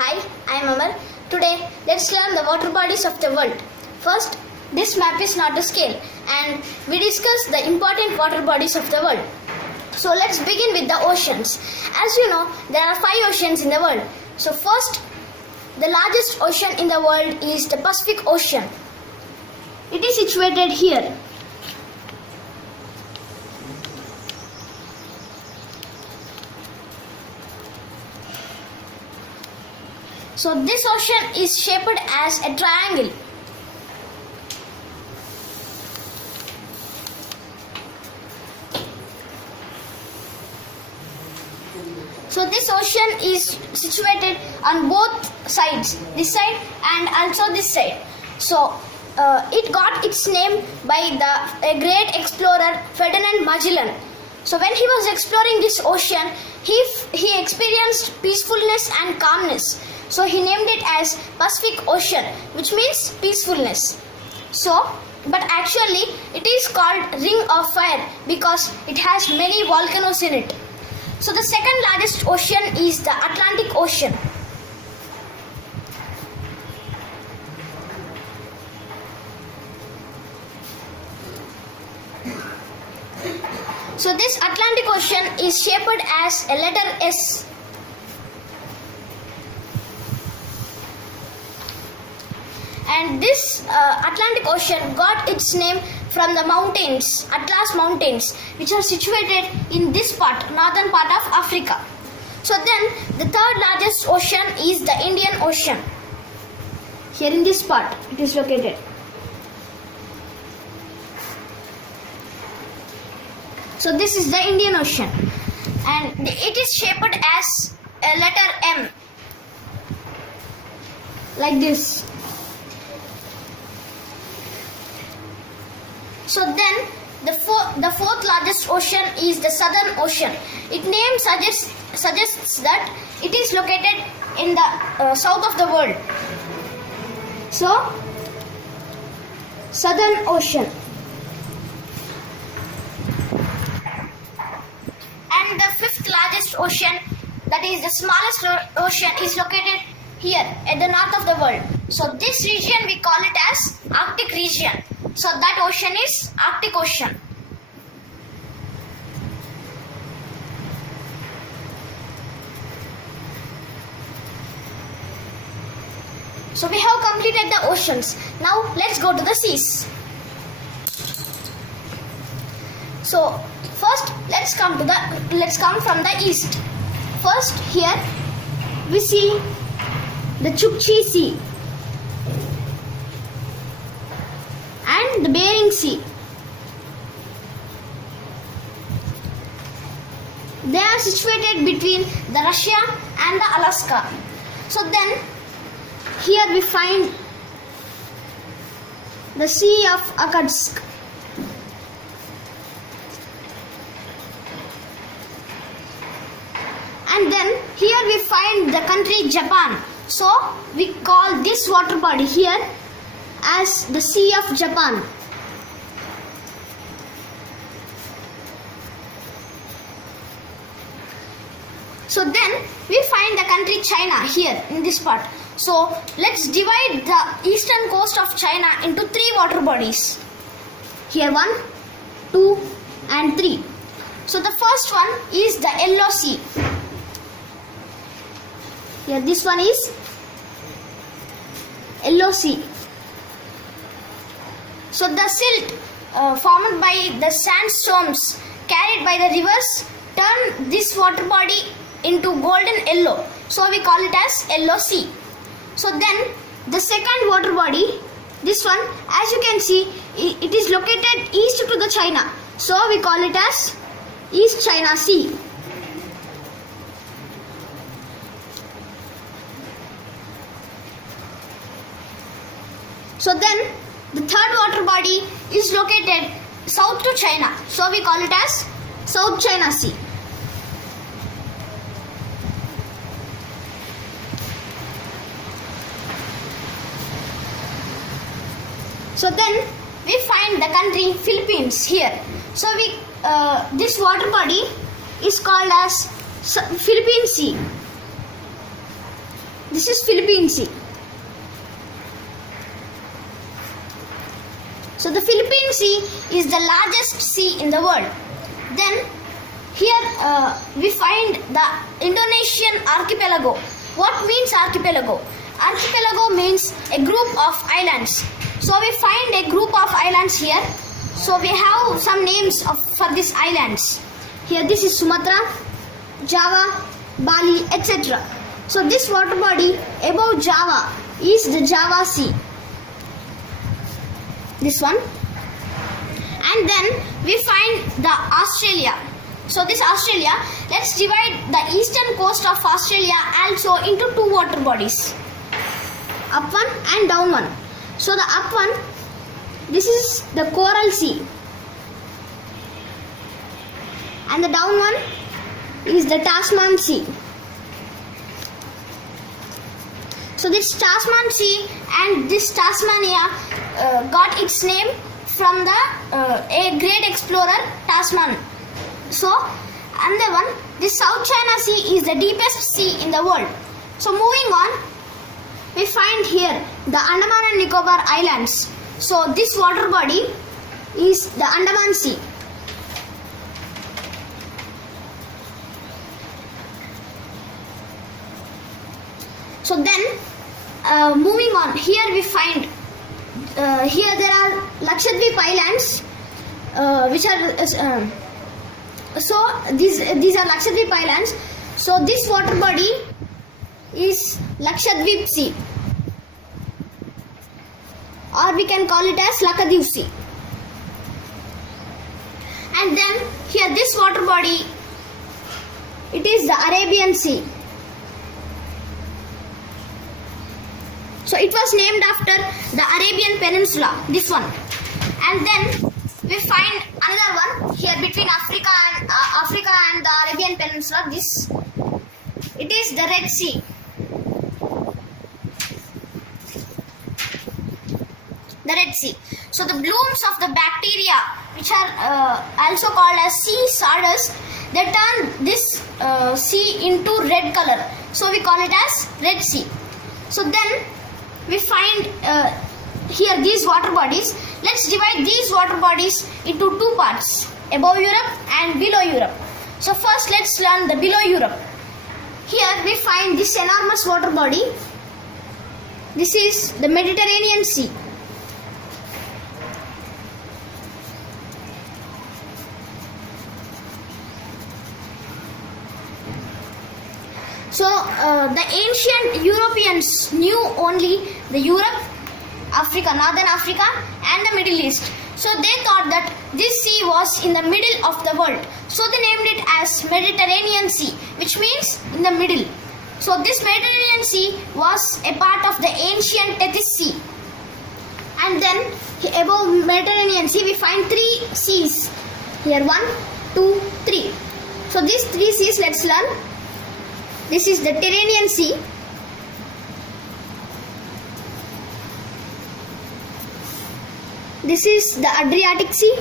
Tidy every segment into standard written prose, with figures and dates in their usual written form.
Hi, I am Amar. Today, let's learn the water bodies of the world. First, this map is not to scale and we discuss the important water bodies of the world. So let's begin with the oceans. As you know, there are 5 oceans in the world. So first, the largest ocean in the world is the Pacific Ocean. It is situated here. So this ocean is shaped as a triangle. So this ocean is situated on both sides, this side and also this side. So it got its name by a great explorer Ferdinand Magellan. So when he was exploring this ocean, he experienced peacefulness and calmness. So he named it as Pacific Ocean, which means peacefulness. But actually it is called Ring of Fire because it has many volcanoes in it. So the second largest ocean is the Atlantic Ocean. So this Atlantic Ocean is shaped as a letter S. And this Atlantic Ocean got its name from the mountains, Atlas Mountains, which are situated in this part, northern part of Africa. So then the third largest ocean is the Indian Ocean. Here in this part it is located. So this is the Indian Ocean and it is shaped as a letter M, like this. So then the fourth largest ocean is the Southern Ocean. Its name suggests that it is located in the south of the world. So Southern Ocean. And the fifth largest ocean, that is the smallest ocean, is located here at the north of the world. So this region we call it as Arctic region. So that ocean is Arctic Ocean. So we have completed the oceans. Now let's go to the seas. So first let's come from the east. First here we see the Chukchi Sea and the Bering Sea. They are situated between the Russia and the Alaska. So then here we find the Sea of Okhotsk. And then here we find the country Japan. So we call this water body here as the Sea of Japan. So then we find the country China here in this part. So let's divide the eastern coast of China into 3 water bodies. Here 1, 2 and 3. So the first one is the Yellow Sea. Here this one is Yellow Sea. So the silt formed by the sandstorms carried by the rivers turn this water body into golden yellow. So we call it as Yellow Sea. So then the second water body, this one, as you can see, it is located east to the China. So we call it as East China Sea. So then the third water body is located south to China. So we call it as South China Sea. So then we find the country Philippines here. So this water body is called as Philippine Sea. This is Philippine Sea. So the Philippine Sea is the largest sea in the world. Then here we find the Indonesian archipelago. What means archipelago? Archipelago means a group of islands. So we find a group of islands here. So we have some names for these islands. Here this is Sumatra, Java, Bali, etc. So this water body above Java is the Java Sea. This one. And then we find the Australia. So this Australia, let's divide the eastern coast of Australia also into two water bodies. Up one and down one. So the up one, this is the Coral Sea. And the down one is the Tasman Sea. So this Tasman Sea and this Tasmania got its name from the a great explorer Tasman. So another one, this South China Sea is the deepest sea in the world. So moving on, we find here the Andaman and Nicobar Islands. So this water body is the Andaman Sea. So then moving on, here we find here there are Lakshadweep Islands which are so these are Lakshadweep Islands. So this water body is Lakshadweep Sea, or we can call it as Lakadiv Sea. And then here this water body, it is the Arabian Sea. So it was named after the Arabian Peninsula, this one. And then we find another one here between Africa and the Arabian Peninsula. This, it is the Red Sea. The Red Sea. So the blooms of the bacteria, which are also called as sea sardines, they turn this sea into red color. So we call it as Red Sea. So then we find here these water bodies. Let's divide these water bodies into two parts, above Europe and below Europe. So first let's learn the below Europe. Here we find this enormous water body. This is the Mediterranean Sea. So the ancient Europeans knew only the Europe, Africa, Northern Africa and the Middle East. So they thought that this sea was in the middle of the world. So they named it as Mediterranean Sea, which means in the middle. So this Mediterranean Sea was a part of the ancient Tethys Sea. And then above Mediterranean Sea we find three seas. Here 1, 2, 3. So these three seas let's learn. This is the Tyrrhenian Sea. This is the Adriatic Sea.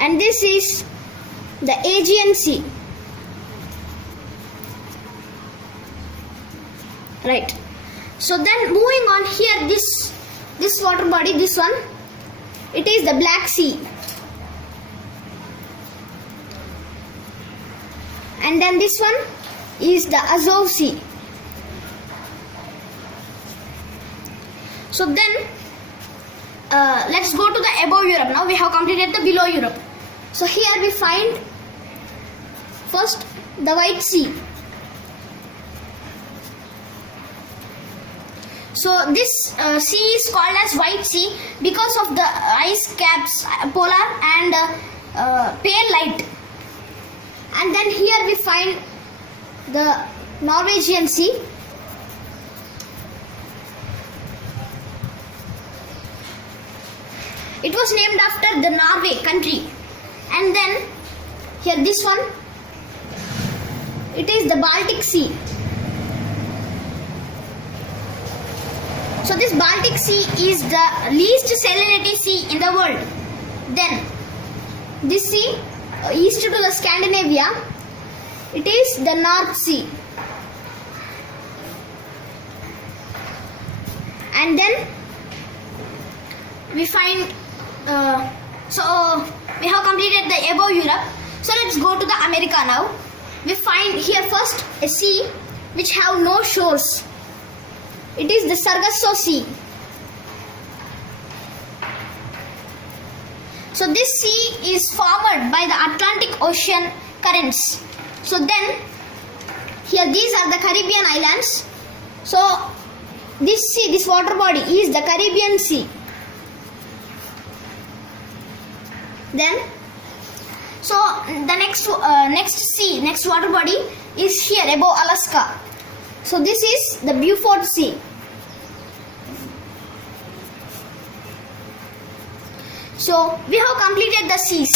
And this is the Aegean Sea. Right. So then moving on here, this water body, this one, it is the Black Sea. And then this one is the Azov Sea. So then let's go to the above Europe. Now we have completed the below Europe. So here we find first the White Sea. So this sea is called as White Sea because of the ice caps, polar and pale light. And then here we find the Norwegian Sea. It was named after the Norway country. And then here this one, it is the Baltic Sea. So this Baltic Sea is the least salinity sea in the world. Then this sea east to the Scandinavia, It is the North Sea. And then we find, so we have completed the above Europe. So let's go to the America now. We find here first a sea which have no shores. It is the Sargasso Sea. So this sea is formed by the Atlantic Ocean currents. So then here these are the Caribbean islands. So this sea, this water body is the Caribbean Sea. Then so the next water body is here above Alaska. So this is the Beaufort Sea. So we have completed the seas.